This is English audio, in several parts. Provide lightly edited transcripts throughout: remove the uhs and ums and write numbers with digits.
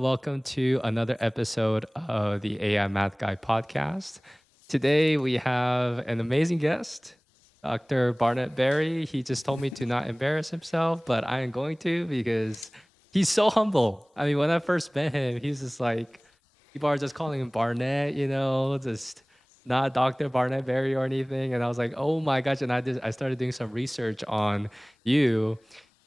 Welcome to another episode of the AI Math Guy podcast. Today we have an amazing guest, Dr. Barnett Berry. He just told me to not embarrass himself, but I am going to because he's so humble. I mean, when I first met him, he's just like, people are just calling him Barnett, just not Dr. Barnett Berry or anything. And I was like, oh my gosh. And I started doing some research on you,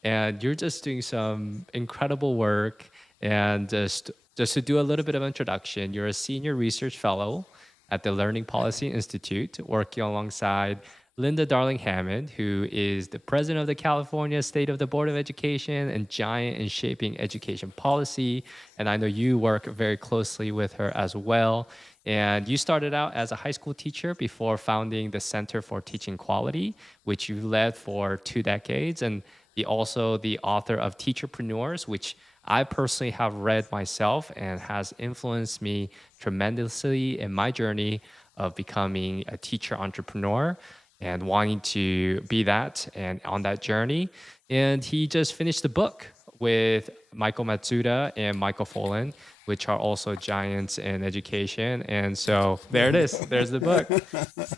and you're just doing some incredible work. And just to do a little bit of introduction, you're a senior research fellow at the Learning Policy Institute, working alongside Linda Darling Hammond, who is the president of the California State of the Board of Education and giant in shaping education policy. And I know you work very closely with her as well. And you started out as a high school teacher before founding the Center for Teaching Quality, which you led for 2 decades. And also the author of Teacherpreneurs, which I personally have read myself and has influenced me tremendously in my journey of becoming a teacher entrepreneur and wanting to be that and on that journey. And he just finished the book with Michael Matsuda and Michael Fullan, which are also giants in education. And so there it is. There's the book.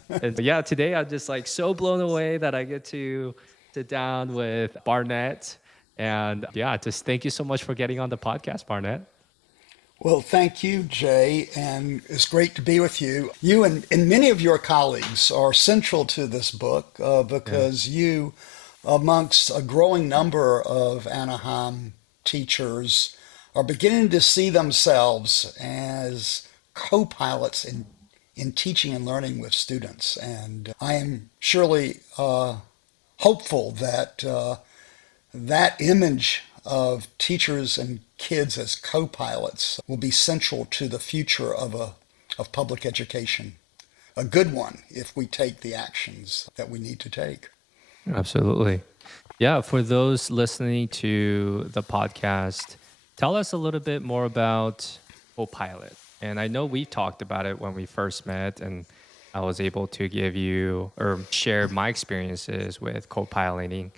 And yeah, today I'm just like so blown away that I get to sit down with Barnett. And yeah, just thank you so much for getting on the podcast, Barnett. Well, thank you, Jay, and it's great to be with you. You and many of your colleagues are central to this book Yeah. because you, amongst a growing number of Anaheim teachers, are beginning to see themselves as co-pilots in teaching and learning with students. And I am surely hopeful that that image of teachers and kids as co-pilots will be central to the future of public education. A good one if we take the actions that we need to take. Absolutely. Yeah, for those listening to the podcast, tell us a little bit more about Copilot. And I know we talked about it when we first met, and I was able to give you or share my experiences with co-piloting.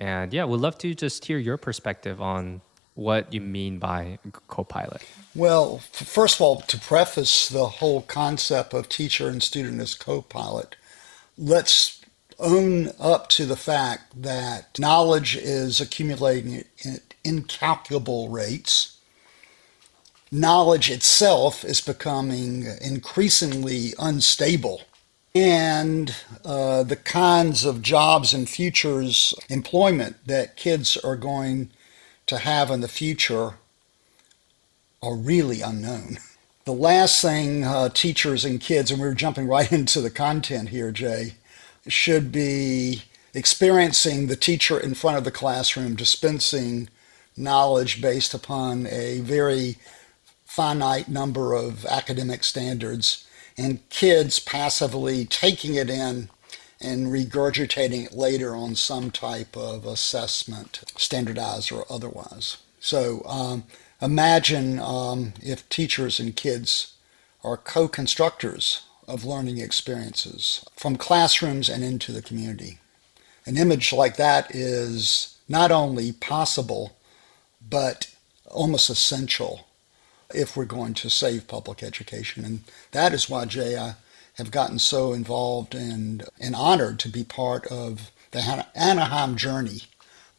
And yeah, we'd love to just hear your perspective on what you mean by co-pilot. Well, first of all, to preface the whole concept of teacher and student as co-pilot, let's own up to the fact that knowledge is accumulating at incalculable rates. Knowledge itself is becoming increasingly unstable. And the kinds of jobs and futures employment that kids are going to have in the future are really unknown. The last thing teachers and kids, and we're jumping right into the content here, Jay, should be experiencing the teacher in front of the classroom dispensing knowledge based upon a very finite number of academic standards and kids passively taking it in and regurgitating it later on some type of assessment, standardized or otherwise. So imagine if teachers and kids are co-constructors of learning experiences from classrooms and into the community. An image like that is not only possible, but almost essential if we're going to save public education. And that is why, Jay, I have gotten so involved and honored to be part of the Anaheim journey,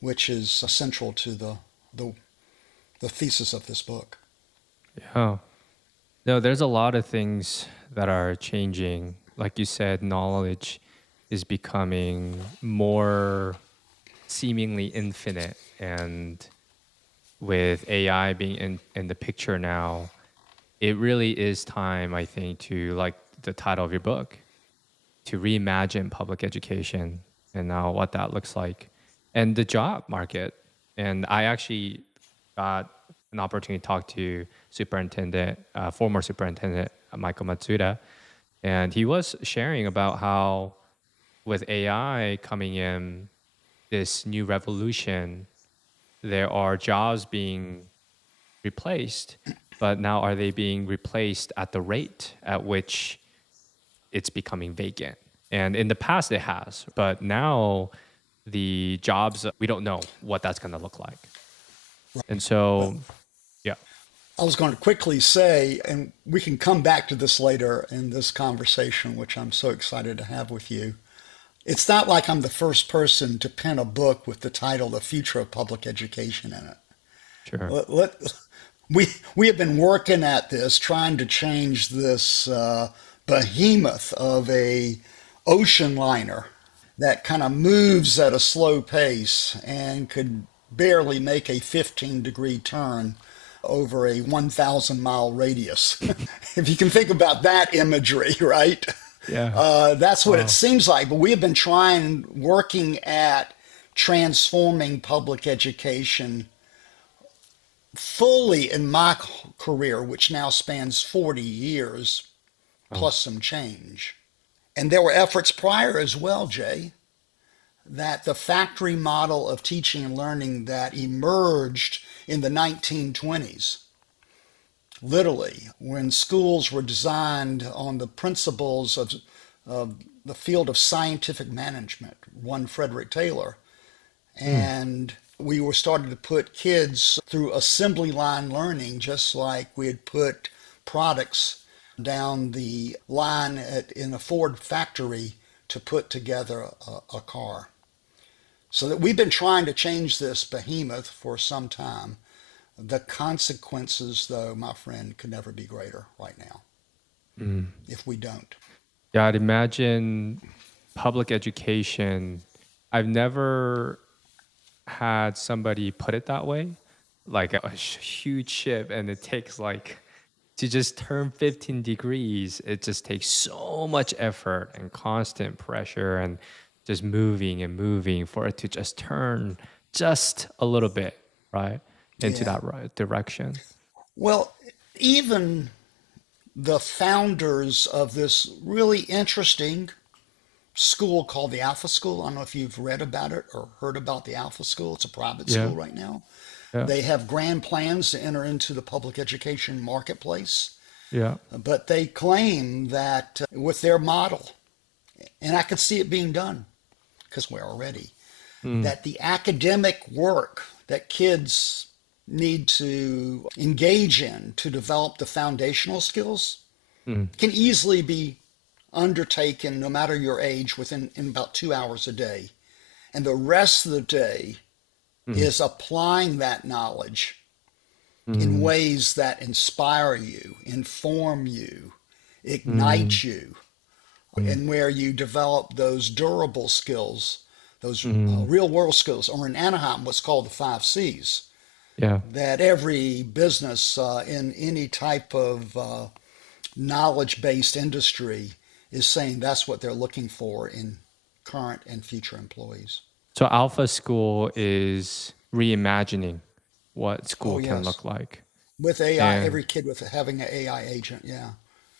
which is central to the, the thesis of this book. Yeah. No, there's a lot of things that are changing. Like you said, knowledge is becoming more seemingly infinite. And with AI being in the picture now, it really is time, I think, to like the title of your book, to reimagine public education and now what that looks like and the job market. And I actually got an opportunity to talk to former superintendent Michael Matsuda, and he was sharing about how with AI coming in, this new revolution, there are jobs being replaced, but now are they being replaced at the rate at which it's becoming vacant? And in the past it has, but now the jobs, we don't know what that's going to look like. And Well, so, yeah. I was going to quickly say, and we can come back to this later in this conversation, which I'm so excited to have with you. It's not like I'm the first person to pen a book with the title The Future of Public Education in it. Sure. We have been working at this, trying to change this behemoth of a ocean liner that kind of moves at a slow pace and could barely make a 15-degree turn over a 1,000-mile radius. If you can think about that imagery, right? Yeah. That's what it Wow. seems like. But we have been trying, working at transforming public education fully in my career, which now spans 40 years Wow. plus some change. And there were efforts prior as well, Jay, that the factory model of teaching and learning that emerged in the 1920s, literally, when schools were designed on the principles of the field of scientific management, one Frederick Taylor, Mm. and we were starting to put kids through assembly line learning, just like we had put products down the line in a Ford factory to put together a car. So that we've been trying to change this behemoth for some time. The consequences, though, my friend, could never be greater right now Mm. if we don't. Yeah, I'd imagine public education. I've never had somebody put it that way, like a huge ship, and it takes like to just turn 15 degrees, it just takes so much effort and constant pressure and just moving and moving for it to just turn just a little bit, right? Into Yeah. that right direction. Well, even the founders of this really interesting school called the Alpha School. I don't know if you've read about it or heard about the Alpha School. It's a private Yeah. school right now. Yeah. They have grand plans to enter into the public education marketplace, Yeah. but they claim that with their model, and I could see it being done because we're already, Mm. that the academic work that kids need to engage in to develop the foundational skills Mm. can easily be undertaken no matter your age within in about 2 hours a day. And the rest of the day Mm. is applying that knowledge in Mm. ways that inspire you, inform you, Mm. ignite you, Mm. and where you develop those durable skills, those Mm. real world skills, or in Anaheim, what's called the 5 C's, Yeah. that every business in any type of knowledge based industry is saying that's what they're looking for in current and future employees. So Alpha School is reimagining what Oh, school can yes. look like. With AI, And every kid with having an AI agent. Yeah.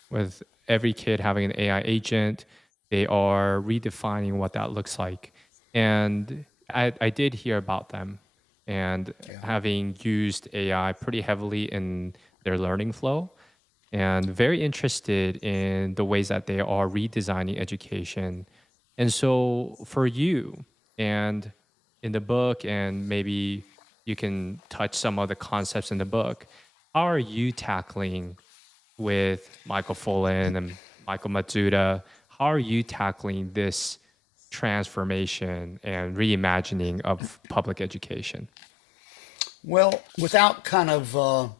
with every kid having an AI agent, they are redefining what that looks like. And I did hear about them and Yeah. having used AI pretty heavily in their learning flow and very interested in the ways that they are redesigning education. And so for you and in the book, and maybe you can touch some of the concepts in the book, how are you tackling with Michael Fullan and Michael Matsuda, how are you tackling this transformation and reimagining of public education? Well, without kind of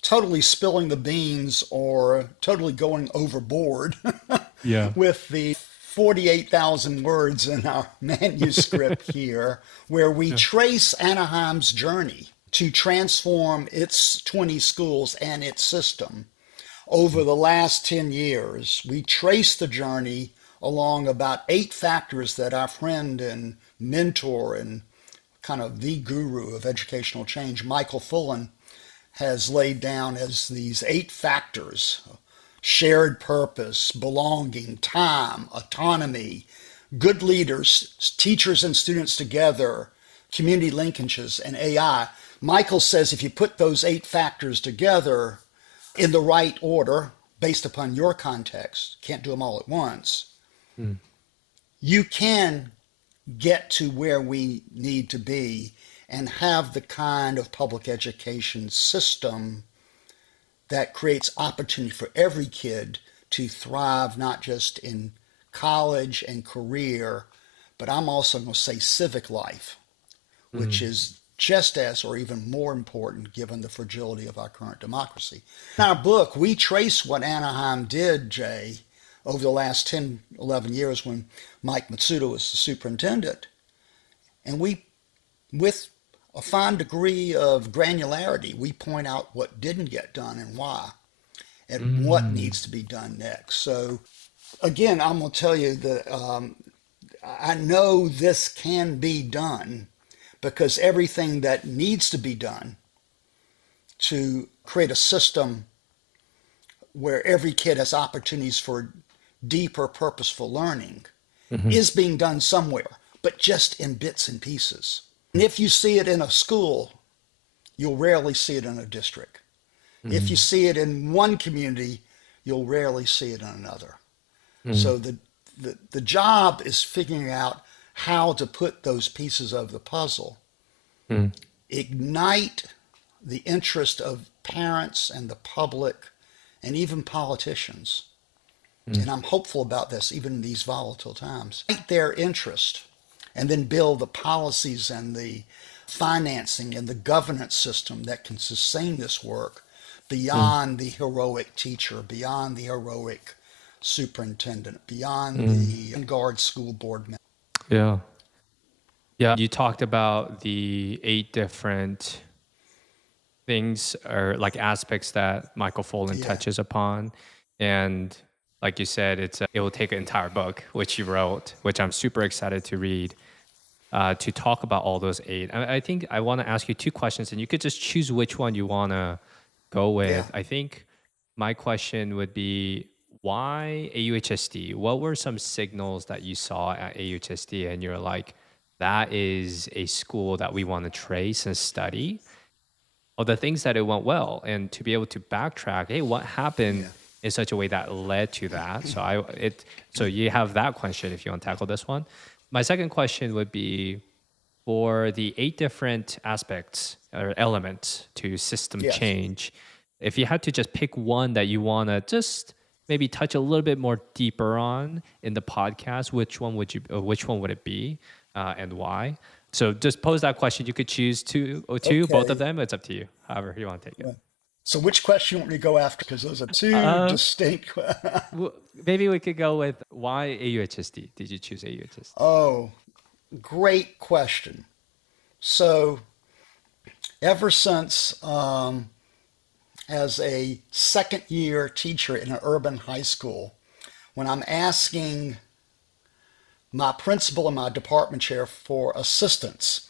totally spilling the beans or totally going overboard Yeah. with the 48,000 words in our manuscript here, where we Yeah. trace Anaheim's journey to transform its 20 schools and its system over the last 10 years. We trace the journey along about 8 factors that our friend and mentor and kind of the guru of educational change, Michael Fullan, has laid down as these 8 factors: shared purpose, belonging, time, autonomy, good leaders, teachers and students together, community linkages, and AI. Michael says if you put those 8 factors together in the right order, based upon your context, can't do them all at once, Mm. you can get to where we need to be and have the kind of public education system that creates opportunity for every kid to thrive, not just in college and career, but I'm also going to say civic life, which Mm. is just as or even more important given the fragility of our current democracy. In our book, we trace what Anaheim did, Jay, over the last 10, 11 years when Mike Matsuda was the superintendent. And we, with a fine degree of granularity, we point out what didn't get done and why, and what Mm. needs to be done next. So, again, I'm going to tell you that I know this can be done because everything that needs to be done to create a system where every kid has opportunities for deeper, purposeful learning Mhm. is being done somewhere, but just in bits and pieces. And if you see it in a school, you'll rarely see it in a district. If you Mm. see it in one community, you'll rarely see it in another. Mm. So the job is figuring out how to put those pieces of the puzzle, Mm. ignite the interest of parents and the public and even politicians. Mm. And I'm hopeful about this even in these volatile times. Ignite their interest and then build the policies and the financing and the governance system that can sustain this work Mm. beyond the heroic teacher, beyond the heroic superintendent, beyond Mm. the guard school board member. Yeah. Yeah. You talked about the 8 different things or like aspects that Michael Fullan Yeah, touches upon. And like you said, it will take an entire book, which you wrote, which I'm super excited to read, to talk about all those 8. I think I want to ask you 2 questions, and you could just choose which one you want to go yeah, with. I think my question would be, why AUHSD? What were some signals that you saw at AUHSD and you're like, that is a school that we want to trace and study? Or the things that it went well, and to be able to backtrack, hey, what happened yeah, in such a way that led to that? So you have that question if you want to tackle this one. My second question would be, for the 8 different aspects or elements to system yes. change, if you had to just pick one that you want to just maybe touch a little bit more deeper on in the podcast, which one would it be, and why? So just pose that question. You could choose two or two, both of Okay. them. It's up to you. However you want to take it. So which question you want me to go after? Because those are two Uh, distinct. Maybe we could go with, why AUHSD? Did you choose AUHSD? Oh, great question. So ever since as a second year teacher in an urban high school, when I'm asking my principal and my department chair for assistance,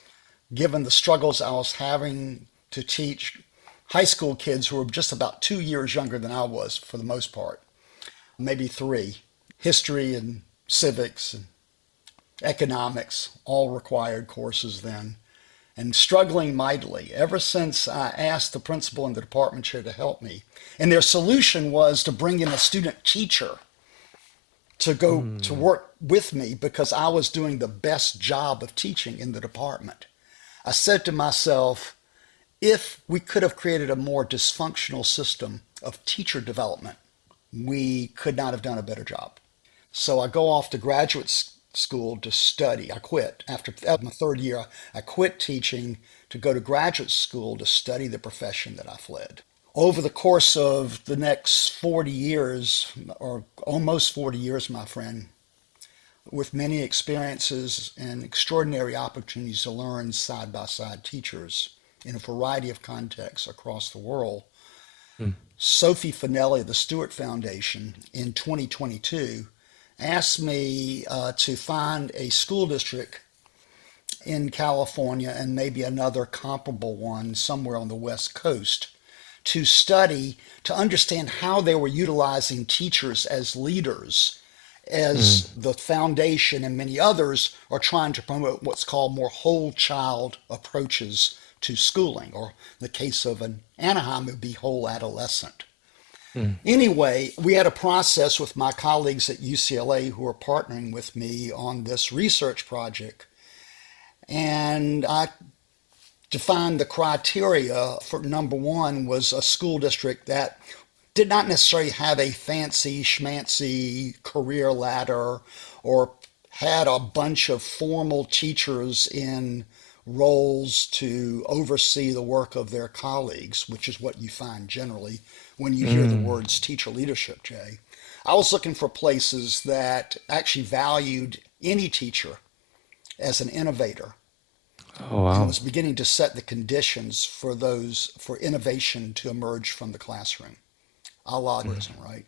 given the struggles I was having to teach high school kids who were just about 2 years younger than I was for the most part, maybe three, history and civics and economics, all required courses then, and struggling mightily ever since I asked the principal and the department chair to help me. And their solution was to bring in a student teacher to go to Mm. work with me because I was doing the best job of teaching in the department. I said to myself, if we could have created a more dysfunctional system of teacher development, we could not have done a better job. So I go off to graduate school to study. I quit after my third year. I quit teaching to go to graduate school to study the profession that I fled. Over the course of the next 40 years, or almost 40 years, my friend, with many experiences and extraordinary opportunities to learn side by side teachers in a variety of contexts across the world, Mm. Sophie Finelli of the Stewart Foundation in 2022 asked me to find a school district in California and maybe another comparable one somewhere on the West Coast to study, to understand how they were utilizing teachers as leaders, Mm. as the foundation and many others are trying to promote what's called more whole child approaches to schooling, or in the case of an Anaheim, it would be whole adolescent. Mm. Anyway, we had a process with my colleagues at UCLA who are partnering with me on this research project. And I defined the criteria for number one was a school district that did not necessarily have a fancy schmancy career ladder or had a bunch of formal teachers in roles to oversee the work of their colleagues, which is what you find generally when you hear the Mm. words teacher leadership, Jay. I was looking for places that actually valued any teacher as an innovator Oh, and wow. was beginning to set the conditions for those for innovation to emerge from the classroom. A logarithm, right?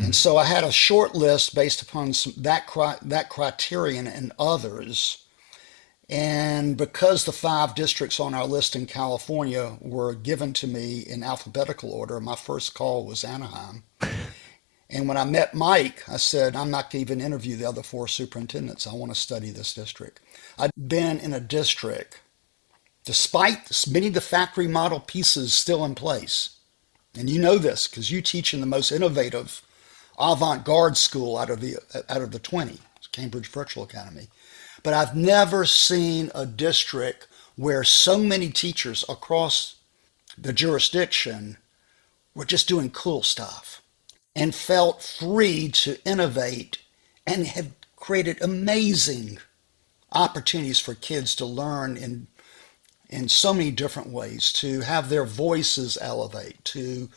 And Mm. so I had a short list based upon that criterion and others. And because the five districts on our list in California were given to me in alphabetical order, my first call was Anaheim. And when I met Mike, I said, I'm not going to even interview the other four superintendents. I want to study this district. I'd been in a district, despite many of the factory model pieces still in place. And you know this because you teach in the most innovative avant-garde school out of the 20, Cambridge Virtual Academy. But I've never seen a district where so many teachers across the jurisdiction were just doing cool stuff and felt free to innovate and have created amazing opportunities for kids to learn in so many different ways, to have their voices elevate, to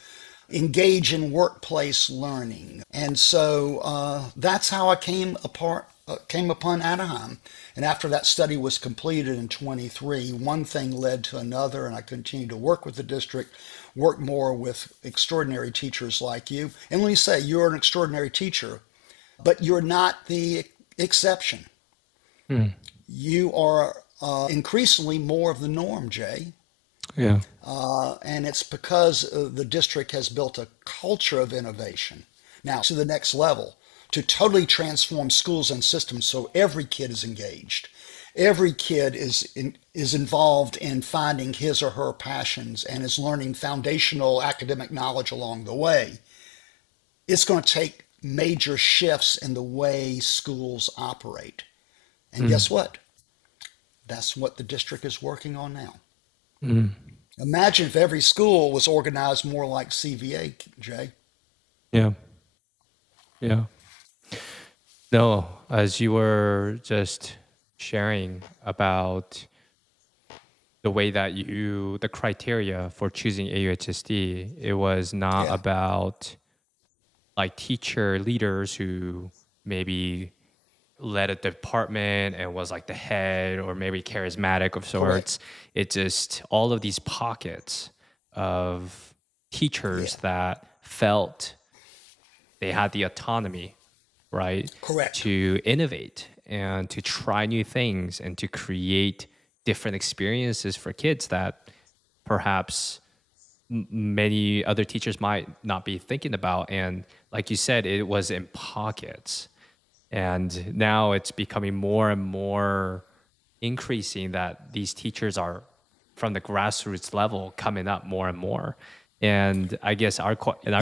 engage in workplace learning. And so that's how I came upon Anaheim. And after that study was completed in 23, one thing led to another, and I continued to work with the district, work more with extraordinary teachers like you. And let me say, you're an extraordinary teacher, but you're not the exception. Mm. You are increasingly more of the norm, Jay. Yeah. And it's because the district has built a culture of innovation. Now, to the next level, to totally transform schools and systems so every kid is engaged. Every kid is involved in finding his or her passions and is learning foundational academic knowledge along the way. It's going to take major shifts in the way schools operate. And Mm. guess what? That's what the district is working on now. Mm. Imagine if every school was organized more like CVA, Jay. Yeah. Yeah. No, as you were just sharing about the way that the criteria for choosing AUHSD, it was not Yeah, about like teacher leaders who maybe led a department and was like the head or maybe charismatic of correct. sorts. It just all of these pockets of Yeah, teachers that felt they had the autonomy, right, correct. to innovate and to try new things and to create different experiences for kids that perhaps many other teachers might not be thinking about. And like you said, it was in pockets. And now it's becoming more and more increasing that these teachers are from the grassroots level coming up more and more. And I guess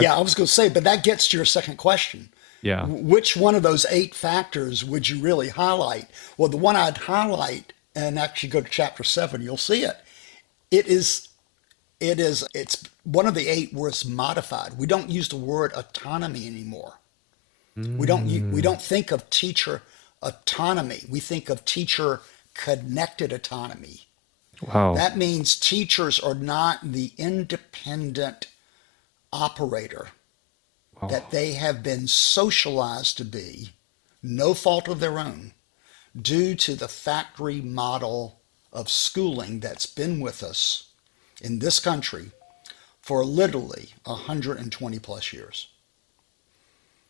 Yeah, I was going to say, but that gets to your second question. yeah. Which one of those eight factors would you really highlight? Well, the one I'd highlight, and actually go to chapter 7, you'll see it. It is, it's one of the eight where it's modified. We don't use the word autonomy anymore. We Mm, don't think of teacher autonomy. We think of teacher connected autonomy. wow. That means teachers are not the independent operator that Wow. they have been socialized to be, no fault of their own, due to the factory model of schooling that's been with us in this country for literally 120 plus years.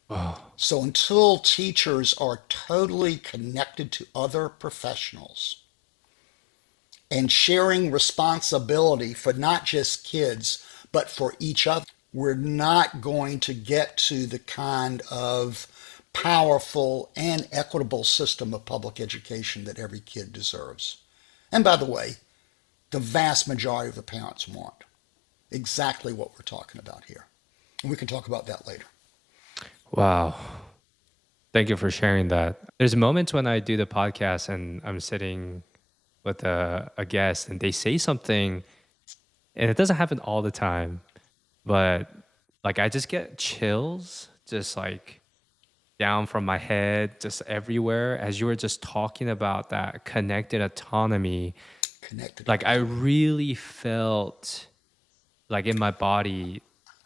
Wow. So until teachers are totally connected to other professionals and sharing responsibility for not just kids, but for each other, we're not going to get to the kind of powerful and equitable system of public education that every kid deserves. And by the way, the vast majority of the parents want exactly what we're talking about here. And we can talk about that later. Wow. Thank you for sharing that. There's moments when I do the podcast and I'm sitting with a guest and they say something, and it doesn't happen all the time, but like I just get chills, just like down from my head, just everywhere. As you were just talking about that connected autonomy, Connected like I autonomy. really felt like in my body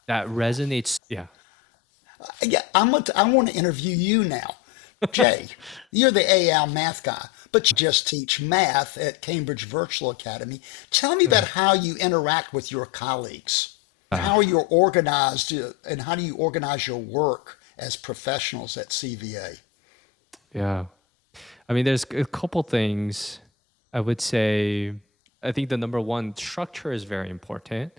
that resonates. Yeah. Yeah, I want to interview you now. Jay, you're the AI math guy, but you just teach math at Cambridge Virtual Academy. Tell me about how you interact with your colleagues. How are you organized and how do you organize your work as professionals at CVA? Yeah. I mean, there's a couple things I would say. I think the number one, structure is very important,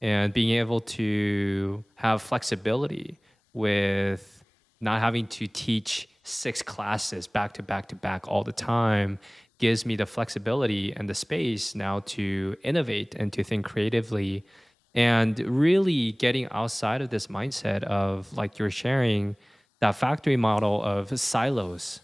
and being able to have flexibility with not having to teach 6 classes back to back to back all the time gives me the flexibility and the space now to innovate and to think creatively, and really getting outside of this mindset of, like you're sharing, that factory model of silos,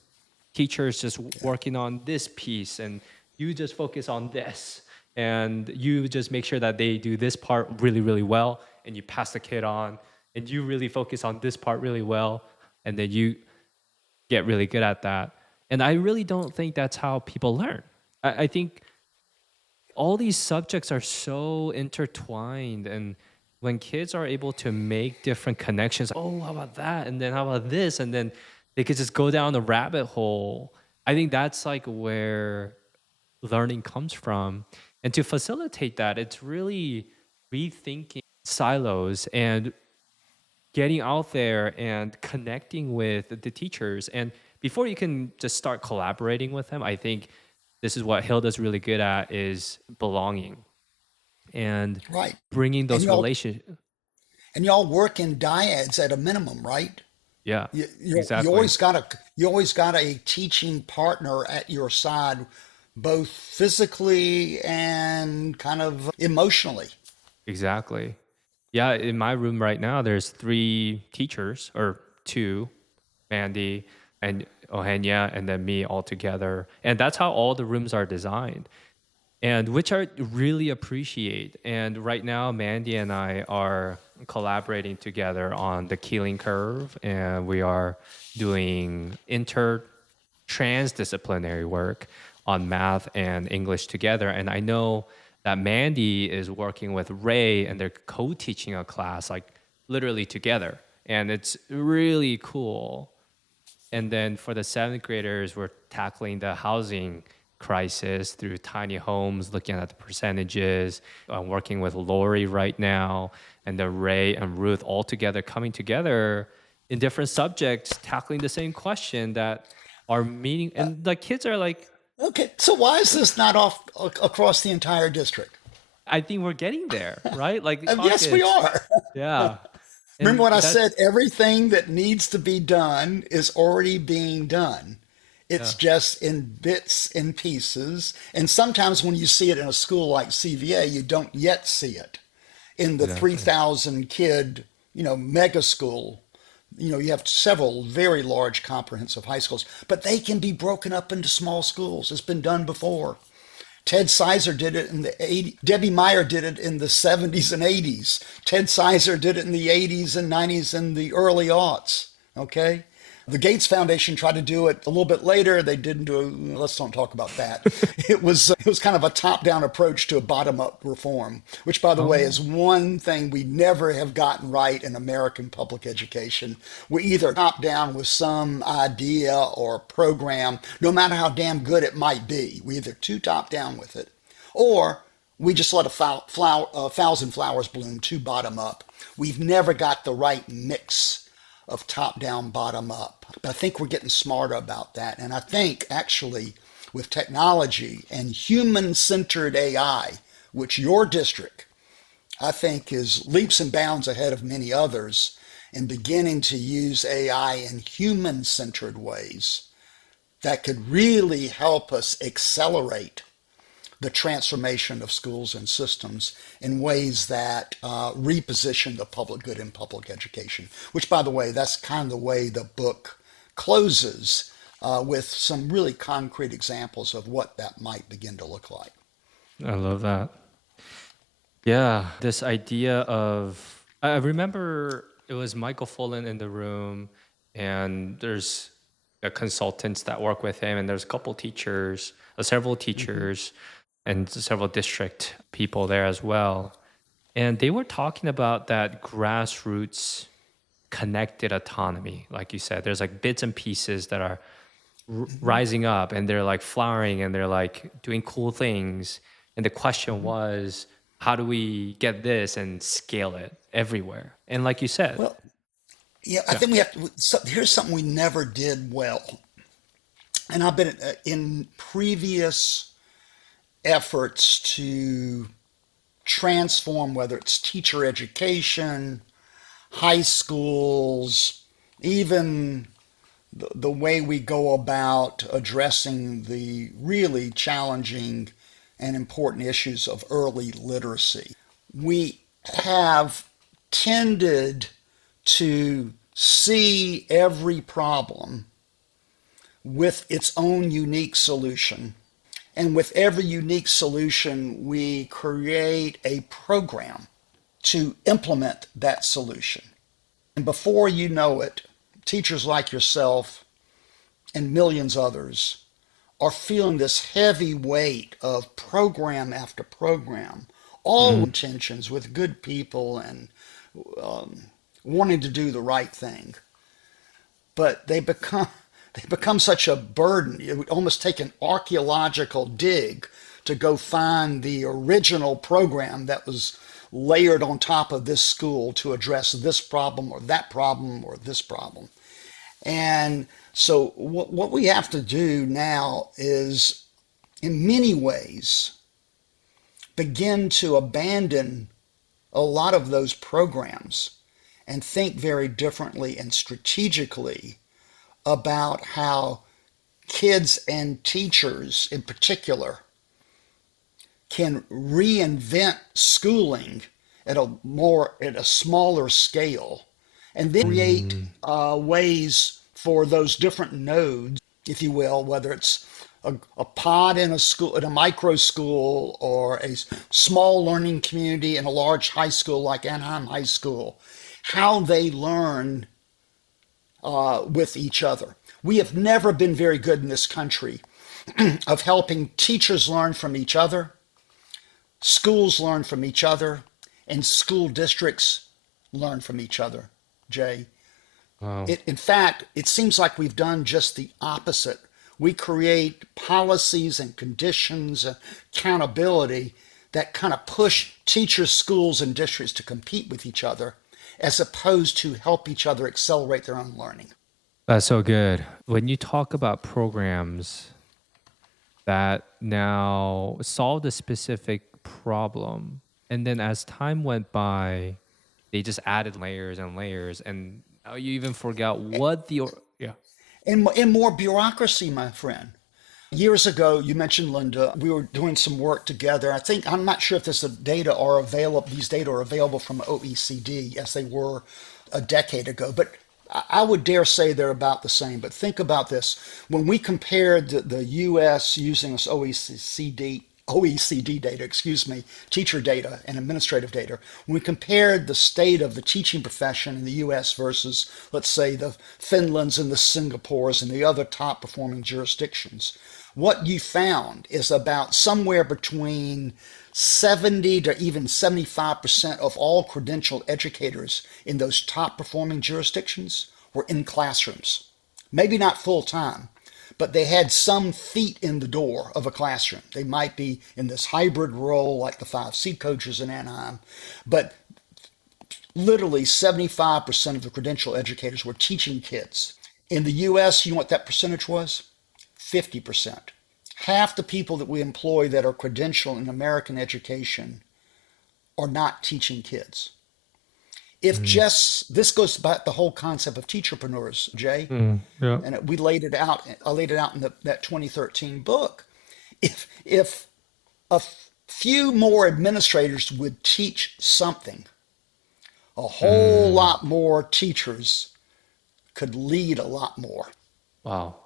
teachers just working on this piece and you just focus on this, and you just make sure that they do this part really really well, and you pass the kid on, and you really focus on this part really well, and then you get really good at that. And I really don't think that's how people learn. I think all these subjects are so intertwined, and when kids are able to make different connections, oh, how about that, and then how about this, and then they could just go down the rabbit hole. I think that's like where learning comes from. And to facilitate that, it's really rethinking silos and getting out there and connecting with the teachers. And before you can just start collaborating with them, I think this is what Hilda's really good at, is belonging and Right. bringing And those y'all relations. and y'all work in dyads at a minimum, right? Yeah, You exactly. always got a teaching partner at your side, both physically and kind of emotionally. Exactly. Yeah, in my room right now, there's 3 teachers, or two, Mandy and Ohenya, and then me all together. And that's how all the rooms are designed, and which I really appreciate. And right now, Mandy and I are collaborating together on the Keeling curve, and we are doing transdisciplinary work on math and English together. And I know that Mandy is working with Ray, and they're co-teaching a class, like literally together, and it's really cool. And then for the 7th graders, we're tackling the housing crisis through tiny homes, looking at the percentages. I'm working with Lori right now, and then Ray and Ruth all together, coming together in different subjects, tackling the same question that are meaning. And the kids are like, Okay, so why is this not off across the entire district? I think we're getting there, right? Like Yes, we pockets. are. Yeah. Remember And what I said? that's, Everything that needs to be done is already being done. It's yeah, just in bits and pieces. And sometimes when you see it in a school like CVA, you don't yet see it. In the exactly. 3,000 kid, mega school, you have several very large comprehensive high schools, but they can be broken up into small schools. It's been done before. Ted Sizer did it in the 80s. Debbie Meyer did it in the 70s and 80s. Ted Sizer did it in the 80s and 90s and the early aughts. Okay? The Gates Foundation tried to do it a little bit later. They didn't do it. Let's don't talk about that. It was kind of a top-down approach to a bottom-up reform, which, by the way, Oh, is one thing we never have gotten right in American public education. We either top down with some idea or program, no matter how damn good it might be. We either too top down with it, or we just let a thousand flowers bloom too bottom up. We've never got the right mix of top down, bottom up. But I think we're getting smarter about that. And I think actually with technology and human centered AI, which your district, I think, is leaps and bounds ahead of many others in beginning to use AI in human centered ways that could really help us accelerate the transformation of schools and systems in ways that reposition the public good in public education. Which, by the way, that's kind of the way the book closes. with some really concrete examples of what that might begin to look like. I love that. Yeah, this idea of I remember it was Michael Fullan in the room, and there's consultants that work with him, and there's a couple teachers, several Hmm. teachers, and several district people there as well. And they were talking about that grassroots connected autonomy. Like you said, there's like bits and pieces that are Hmm. rising up and they're like flowering and they're like doing cool things. And the question Hmm. was, how do we get this and scale it everywhere? And like you said, Well, yeah, I yeah. think we have to. So here's something we never did well, and I've been in previous efforts to transform, whether it's teacher education, high schools, even the way we go about addressing the really challenging and important issues of early literacy. We have tended to see every problem with its own unique solution. And with every unique solution, we create a program to implement that solution. And before you know it, teachers like yourself and millions others are feeling this heavy weight of program after program, all Mm, intentions with good people and um, wanting to do the right thing, but they become such a burden. It would almost take an archaeological dig to go find the original program that was layered on top of this school to address this problem or that problem or this problem. And so what we have to do now is, in many ways, begin to abandon a lot of those programs and think very differently and strategically about how kids and teachers in particular can reinvent schooling at a smaller scale, and then create mm, ways for those different nodes, if you will, whether it's a pod in a school, in a micro school, or a small learning community in a large high school like Anaheim High School, how they learn with each other. We have never been very good in this country of helping teachers learn from each other, schools learn from each other, and school districts learn from each other, Jay. wow. In fact, it seems like we've done just the opposite. We create policies and conditions and accountability that kind of push teachers, schools, and districts to compete with each other as opposed to help each other accelerate their own learning. That's so good. When you talk about programs that now solved a specific problem, and then as time went by, they just added layers and layers, and now you even forgot what yeah. And more bureaucracy, my friend. Years ago, you mentioned Linda. We were doing some work together. I'm not sure if this data are available. These data are available from OECD, as they were a decade ago. But I would dare say they're about the same. But think about this: when we compared the U.S. using this OECD data, excuse me, teacher data and administrative data, when we compared the state of the teaching profession in the US versus, let's say, the Finlands and the Singapores and the other top performing jurisdictions, what you found is about somewhere between 70 to even 75% of all credentialed educators in those top performing jurisdictions were in classrooms. Maybe not full time, but they had some feet in the door of a classroom. They might be in this hybrid role like the 5C coaches in Anaheim, but literally 75% of the credential educators were teaching kids. In the US, you know what that percentage was? 50%. Half the people that we employ that are credentialed in American education are not teaching kids. If Mm, just this goes back the whole concept of teacherpreneurs, Jay, yeah. and we laid it out. I laid it out in that 2013 book. If a few more administrators would teach something, a whole Mm, lot more teachers could lead a lot more. wow.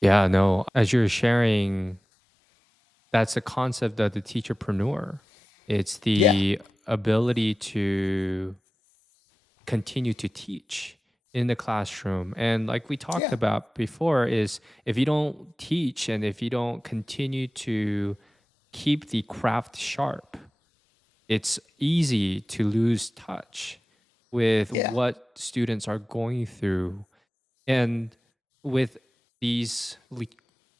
Yeah, no, as you're sharing, that's the concept of the teacherpreneur. It's Yeah, the ability to continue to teach in the classroom. And like we talked yeah, about before, is if you don't teach and if you don't continue to keep the craft sharp, it's easy to lose touch with yeah, what students are going through. And with these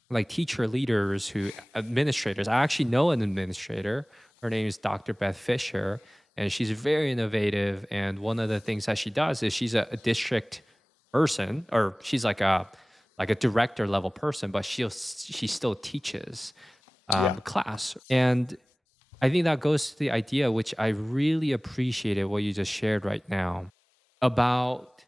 like teacher leaders who administrators, I actually know an administrator. Her name is Dr. Beth Fisher, and she's very innovative. And one of the things that she does is she's a district person, or she's like a director level person, but she still teaches yeah. class. And I think that goes to the idea, which I really appreciated what you just shared right now about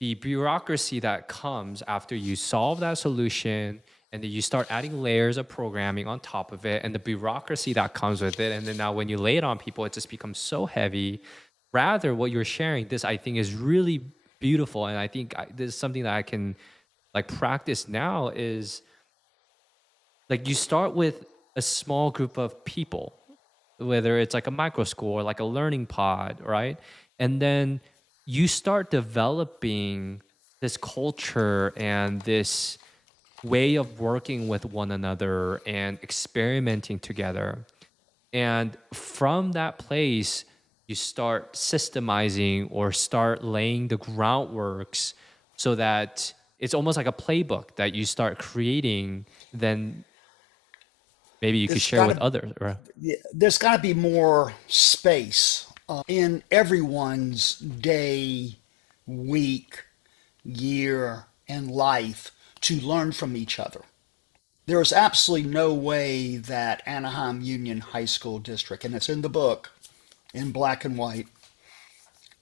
the bureaucracy that comes after you solve that solution and then you start adding layers of programming on top of it and the bureaucracy that comes with it. And then now when you lay it on people, it just becomes so heavy. Rather, what you're sharing, this I think is really beautiful. And I think this is something that I can like practice now is like you start with a small group of people, whether it's like a micro school or like a learning pod, right? And then you start developing this culture and this way of working with one another and experimenting together. And from that place, you start systemizing or start laying the groundworks so that it's almost like a playbook that you start creating. Then maybe you could There's share got with to others. Or, there's got to be more space in everyone's day, week, year, and life to learn from each other. There is absolutely no way that Anaheim Union High School District, and it's in the book in black and white,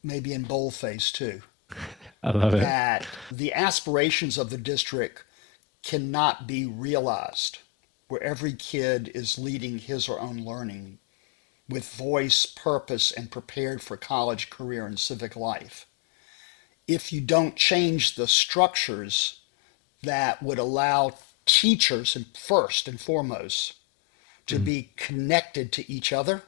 maybe in boldface too, I love it. that the aspirations of the district cannot be realized where every kid is leading his or own learning with voice, purpose, and prepared for college, career, and civic life. If you don't change the structures that would allow teachers, and first and foremost, to Mm. be connected to each other,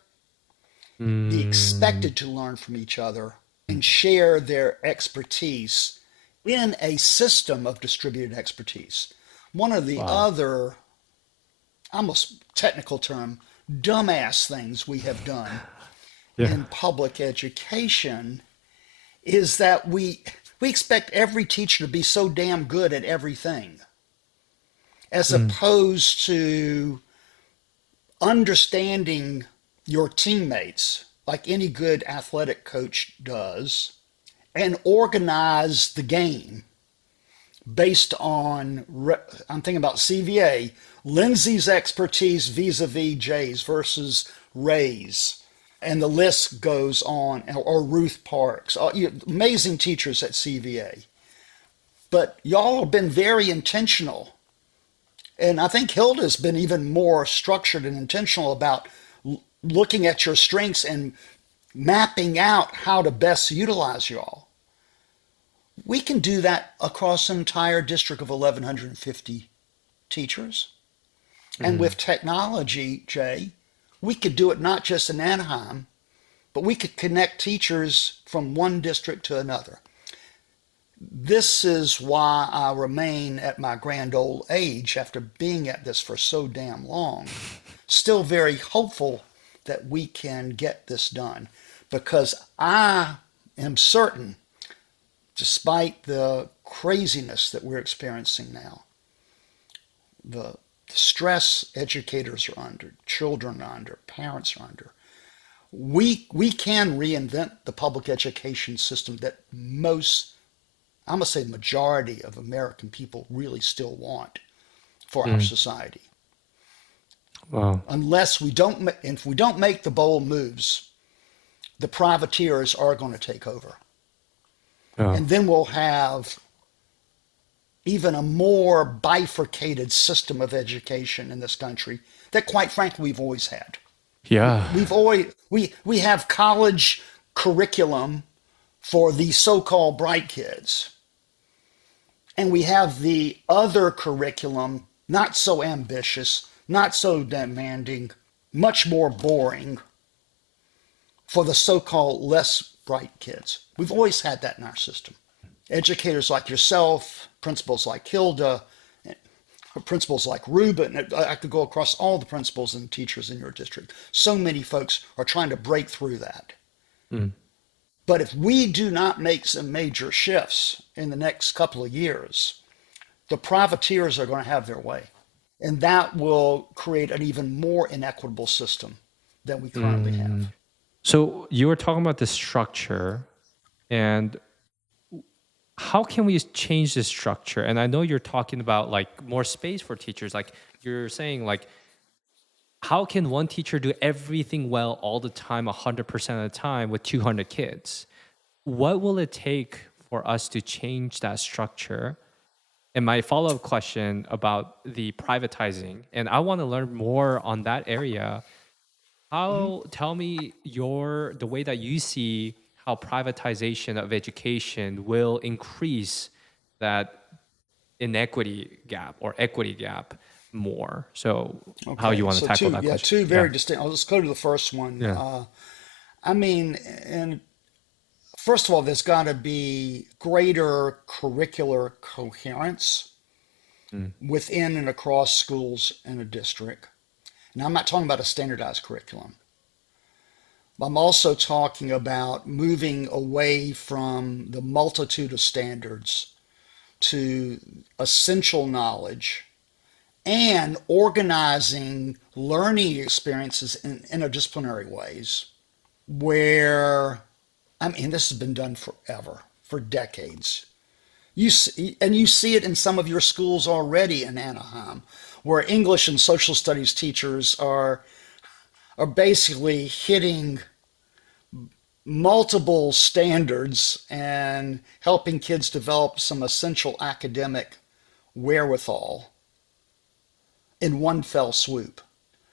be Mm. expected to learn from each other, and share their expertise in a system of distributed expertise. One of the Wow. other, almost technical term, dumbass things we have done Yeah. in public education is that we expect every teacher to be so damn good at everything as Mm. opposed to understanding your teammates like any good athletic coach does and organize the game based on I'm thinking about CVA, Lindsay's expertise vis-a-vis Jay's versus Ray's, and the list goes on, or Ruth Parks, amazing teachers at CVA. But y'all have been very intentional, and I think Hilda's been even more structured and intentional about looking at your strengths and mapping out how to best utilize y'all. We can do that across an entire district of 1,150 teachers. And Mm. with technology, Jay, we could do it not just in Anaheim, but we could connect teachers from one district to another. This is why I remain at my grand old age, after being at this for so damn long, still very hopeful that we can get this done. Because I am certain, despite the craziness that we're experiencing now, the stress educators are under, children are under, parents are under, we can reinvent the public education system that most, I'm going to say majority of American people really still want for our Mm. society. Wow. Unless we don't, if we don't make the bold moves, the privateers are going to take over. Oh. And then we'll have even a more bifurcated system of education in this country that quite frankly we've always had. Yeah. We've always we have college curriculum for the so-called bright kids, And we have the other curriculum, not so ambitious, not so demanding, much more boring for the so-called less bright kids. We've always had that in our system. Educators like yourself, principals like Hilda, principals like Ruben, I could go across all the principals and teachers in your district. So many folks are trying to break through that. Mm. But if we do not make some major shifts in the next couple of years, the privateers are going to have their way. And that will create an even more inequitable system than we currently have. Mm. So you were talking about the structure, and how can we change the structure? And I know you're talking about like more space for teachers. Like you're saying, like how can one teacher do everything well all the time, 100% of the time with 200 kids? What will it take for us to change that structure? And my follow-up question about the privatizing, and I want to learn more on that area. Mhm. How, tell me the way that you see how privatization of education will increase that inequity gap or equity gap more. So how you Okay, want to so tackle two, that yeah, question? two Yeah. very distinct. Let's go to the first one. Yeah. I mean, and first of all, there's got to be greater curricular coherence Mm. within and across schools in a district. Now, I'm not talking about a standardized curriculum. I'm also talking about moving away from the multitude of standards to essential knowledge and organizing learning experiences in interdisciplinary ways where, I mean, this has been done forever, for decades. You see it in some of your schools already in Anaheim, where English and social studies teachers are basically hitting multiple standards and helping kids develop some essential academic wherewithal in one fell swoop.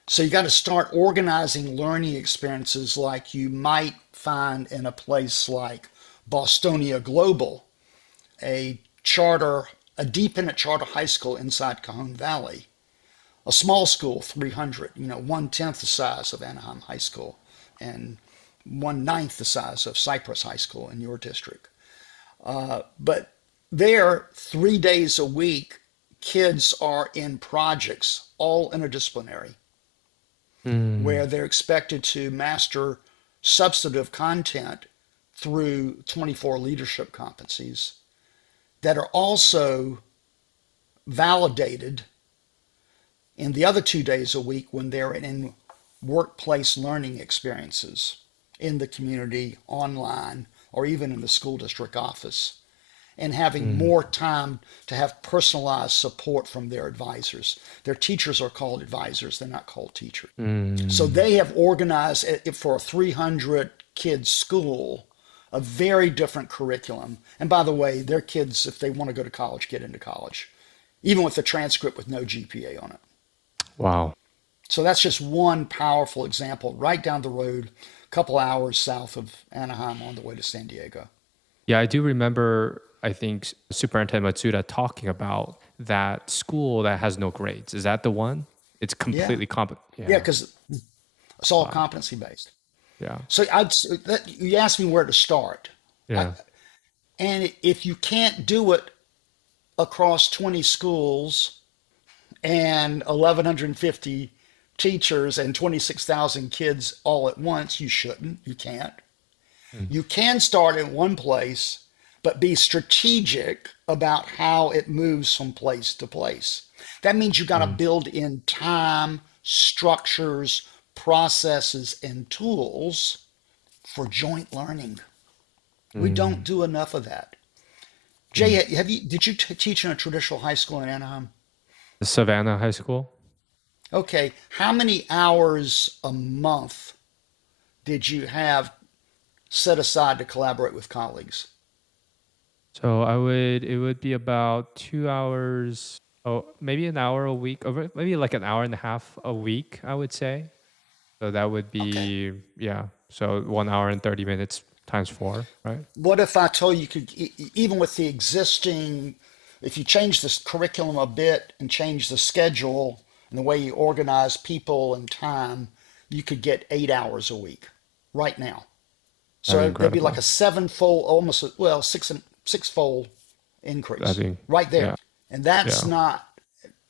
So you got to start organizing learning experiences like you might find in a place like Bostonia Global, a charter, a dependent charter high school inside Cajon Valley, a small school, 300, 1/10 the size of Anaheim High School, and 1/9 the size of Cypress High School in your district. But there, 3 days a week, kids are in projects, all interdisciplinary, Mm. where they're expected to master substantive content through 24 leadership competencies that are also validated in the other 2 days a week when they're in workplace learning experiences in the community, online, or even in the school district office, and having Mm. more time to have personalized support from their advisors. Their teachers are called advisors, they're not called teachers. So Mm. they have organized it for a 300 kids school, a very different curriculum. And by the way, their kids, if they want to go to college, get into college, even with a transcript with no GPA on it. Wow. So that's just one powerful example right down the road, a couple hours south of Anaheim on the way to San Diego. Yeah, I do remember, I think Superintendent Matsuda talking about that school that has no grades. Is that the one? It's Yeah, completely comp. yeah, Yeah. because it's all Wow. competency based. Yeah. So you asked me where to start. I, Yeah. and if you can't do it across 20 schools and 1,150 teachers and 26,000 kids all at once, you shouldn't. You can't. Mm. You can start in one place, but be strategic about how it moves from place to place. That means you got to Mm. build in time, structures, processes, and tools for joint learning. We don't Mm. do enough of that. Jay, Mm. did you teach in a traditional high school in Anaheim? The Savannah High School. Okay, how many hours a month did you have set aside to collaborate with colleagues? So it would be about 2 hours, oh, maybe an hour a week, or maybe like an hour and a half a week, I would say. So that would Okay. be, yeah. So 1 hour and 30 minutes times four, right? What if I told you could, even with the existing if you change this curriculum a bit and change the schedule and the way you organize people and time, you could get 8 hours a week right now. That'd be So there'd be like incredible. a sevenfold, almost well, sixfold That'd increase be, right yeah, there. And yeah,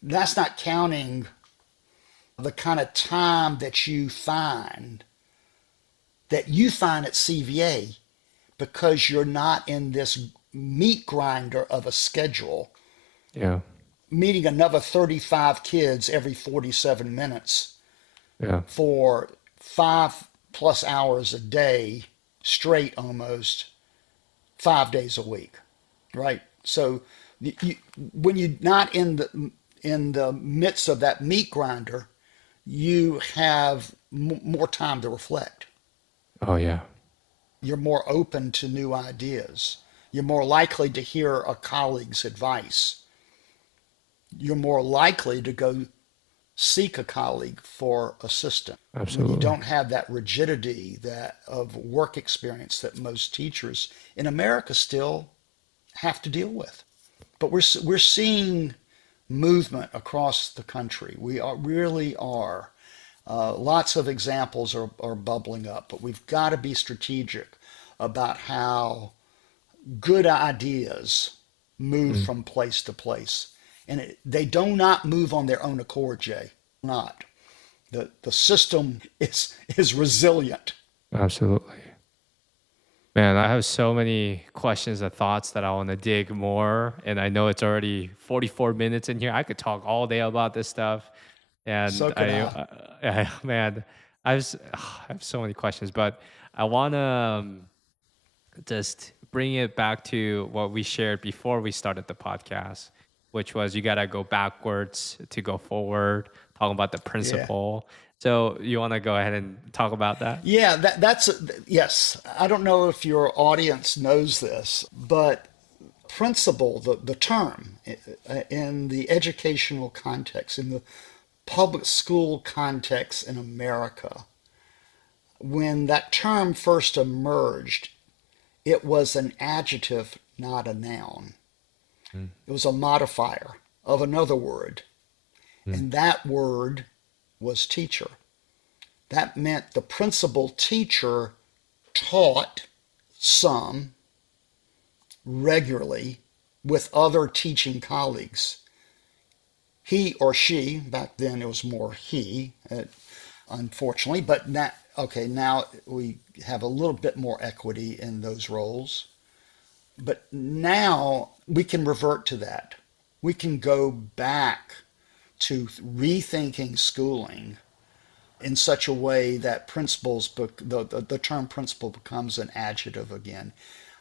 that's not counting the kind of time that you find at CVA because you're not in this meat grinder of a schedule, yeah, meeting another 35 kids every 47 minutes yeah, for 5+ hours a day, straight almost, 5 days a week, right? So you, when you're not in the midst of that meat grinder, you have more time to reflect. oh yeah, You're more open to new ideas. You're more likely to hear a colleague's advice. You're more likely to go seek a colleague for assistance when you absolutely. don't have that rigidity that of work experience that most teachers in America still have to deal with. But we're seeing movement across the country. We are really are. Lots of examples are bubbling up, but we've got to be strategic about how good ideas move Mm, from place to place. And they do not move on their own accord, Jay. Not. The system is resilient. absolutely. Man, I have so many questions and thoughts that I want to dig more. And I know it's already 44 minutes in here. I could talk all day about this stuff. And So could I. man, I have so many questions, but I want to just bring it back to what we shared before we started the podcast, which was you got to go backwards to go forward, talking about the Yeah. principle. So you want to go ahead and talk about that? Yeah, that's yes. I don't know if your audience knows this, but principle, the term in the educational context, in the public school context in America, when that term first emerged, it was an adjective, not a noun. Mm, It was a modifier of another word, mm, and that word was teacher. That meant the principal teacher taught some regularly with other teaching colleagues. He or she, back then it was more he, unfortunately, but now, okay, now we have a little bit more equity in those roles. But now we can revert to that. We can go back to rethinking schooling in such a way that the term principal becomes an adjective again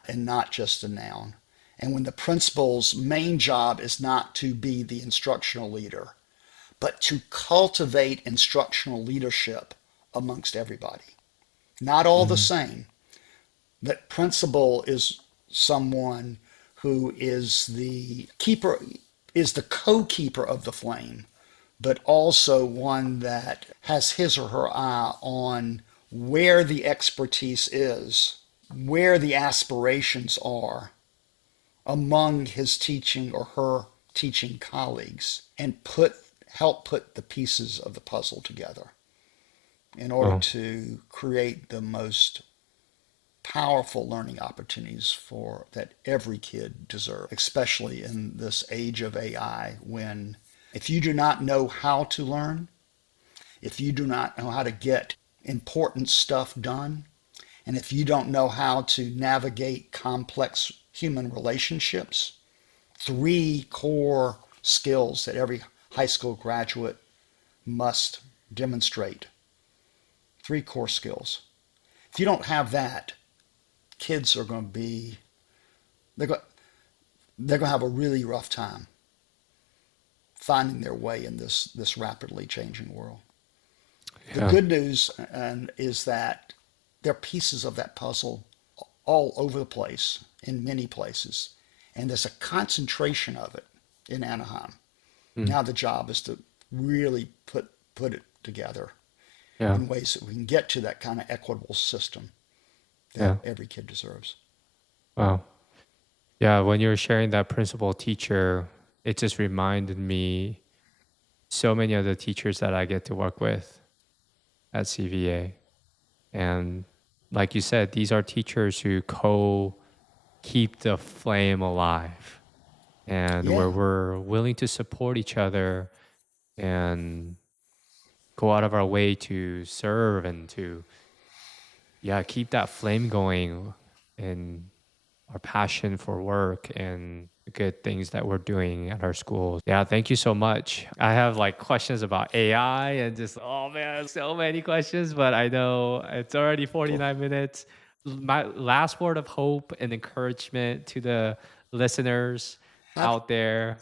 and not just a noun. And when the principal's main job is not to be the instructional leader, but to cultivate instructional leadership amongst everybody. Not all the mm. same. That principal is someone who is the keeper, is the co-keeper of the flame, but also one that has his or her eye on where the expertise is, where the aspirations are among his teaching or her teaching colleagues, and help put the pieces of the puzzle together in order Well, to create the most powerful learning opportunities for that every kid deserves, especially in this age of AI when if you do not know how to learn, if you do not know how to get important stuff done, and if you don't know how to navigate complex human relationships, three core skills that every high school graduate must demonstrate. Three core skills. If you don't have that, kids are going to be they're going they're going to have a really rough time finding their way in this rapidly changing world. The yeah, good news is that there are pieces of that puzzle all over the place in many places, and there's a concentration of it in Anaheim. mm, Now the job is to really put it together yeah, in ways that we can get to that kind of equitable system that yeah. every kid deserves. Wow. Yeah, when you were sharing that principal teacher, it just reminded me so many of the teachers that I get to work with at CVA. And like you said, these are teachers who keep the flame alive and where Yeah. we're willing to support each other and go out of our way to serve and to, yeah, keep that flame going and our passion for work and the good things that we're doing at our schools. Yeah, thank you so much. I have like questions about AI and just, oh man, so many questions, but I know it's already Well, 49 minutes. My last word of hope and encouragement to the listeners I've, out there.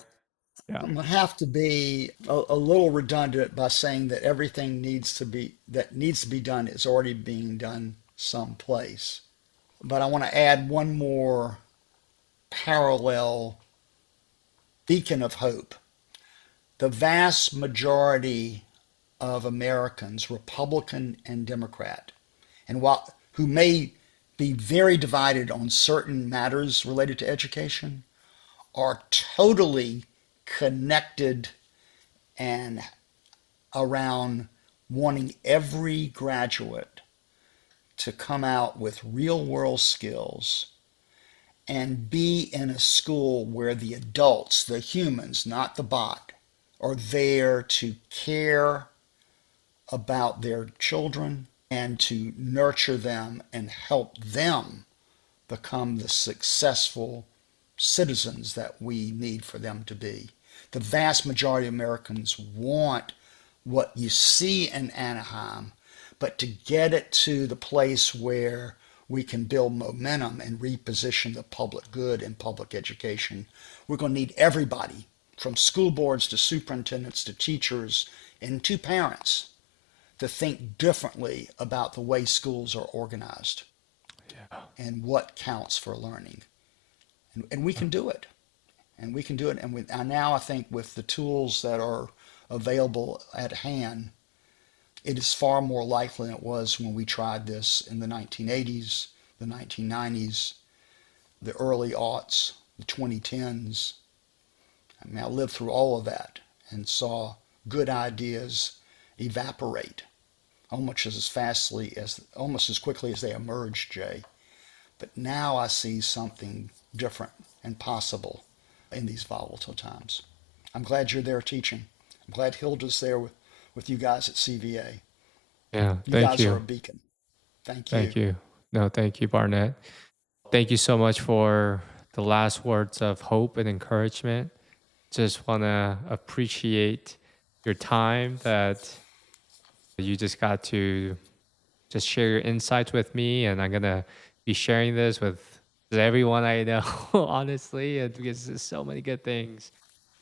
Yeah. I'm gonna have to be a little redundant by saying that everything needs to be done is already being done someplace. But I want to add one more parallel beacon of hope. The vast majority of Americans, Republican and Democrat, and while who may be very divided on certain matters related to education, are totally connected and around wanting every graduate to come out with real world skills and be in a school where the adults, the humans, not the bot, are there to care about their children and to nurture them and help them become the successful citizens that we need for them to be. The vast majority of Americans want what you see in Anaheim, but to get it to the place where we can build momentum and reposition the public good in public education, we're going to need everybody from school boards to superintendents to teachers and to parents to think differently about the way schools are organized Yeah. and what counts for learning. And we can do it. And we can do it. And now I think with the tools that are available at hand, it is far more likely than it was when we tried this in the 1980s, the 1990s, the early aughts, the 2010s. I mean, I lived through all of that and saw good ideas evaporate almost as quickly as they emerged, Jay. But now I see something different and possible in these volatile times. I'm glad you're there teaching. I'm glad Hilda's there with you guys at CVA. Yeah. You Thank guys are a you. beacon. Thank Thank you. you. No, thank you, Barnett. Thank you so much for the last words of hope and encouragement. Just want to appreciate your time that you just got to just share your insights with me. And I'm going to be sharing this with everyone I know, honestly, because there's so many good things.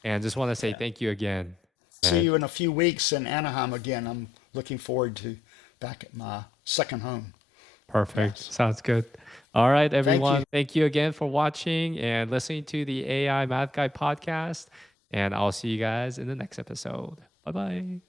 And just want to say Yeah. thank you again. See And you in a few weeks in Anaheim again. I'm looking forward to back at my second home. perfect. Yes. Sounds good. All right, Thank everyone. you. Thank you again for watching and listening to the AI Math Guy podcast. And I'll see you guys in the next episode. Bye bye.